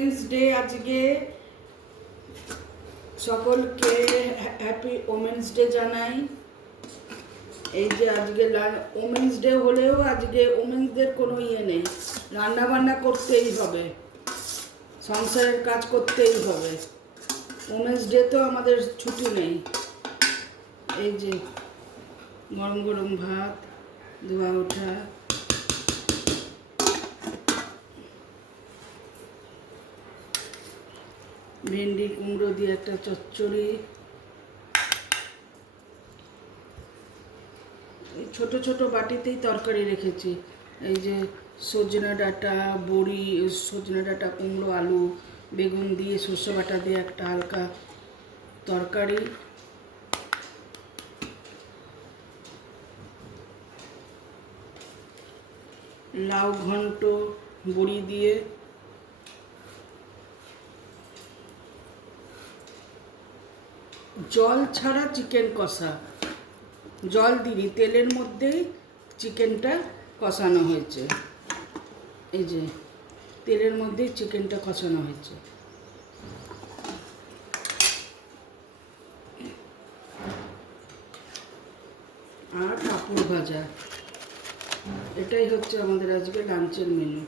Women's day আজকে সকলকে happy women's day জানাই। এই যে আজকে ওমেন্স ডে হলেও আজকে ওমেন্সদের কোনো ইয়ে নেই, রান্না বান্না করতেই হবে, সংসারের কাজ করতেই হবে। ওমেন্স ডে তো আমাদের ছুটি নেই। এই যে গরম গরম ভাত, ধোয়া ওঠা, ভেন্ডি কুমড়ো দিয়ে একটা চচ্চড়ি, এই ছোট ছোট বাটিতেই তরকারি রেখেছি। এই যে সজনা ডাঁটা, বড়ি, সজনা ডাঁটা, কুমড়ো, আলু, বেগুন দিয়ে সর্ষে বাটা দিয়ে একটা হালকা তরকারি, লাউ ঘন্ট বড়ি দিয়ে, জল ছাড়া চিকেন কষা, জল দিইনি, তেলের মধ্যেই চিকেনটা কষানো হয়েছে। এই যে তেলের মধ্যেই চিকেনটা কষানো হয়েছে। আর পাঁপড় ভাজা, এটাই হচ্ছে আমাদের আজকে লাঞ্চের মেনু।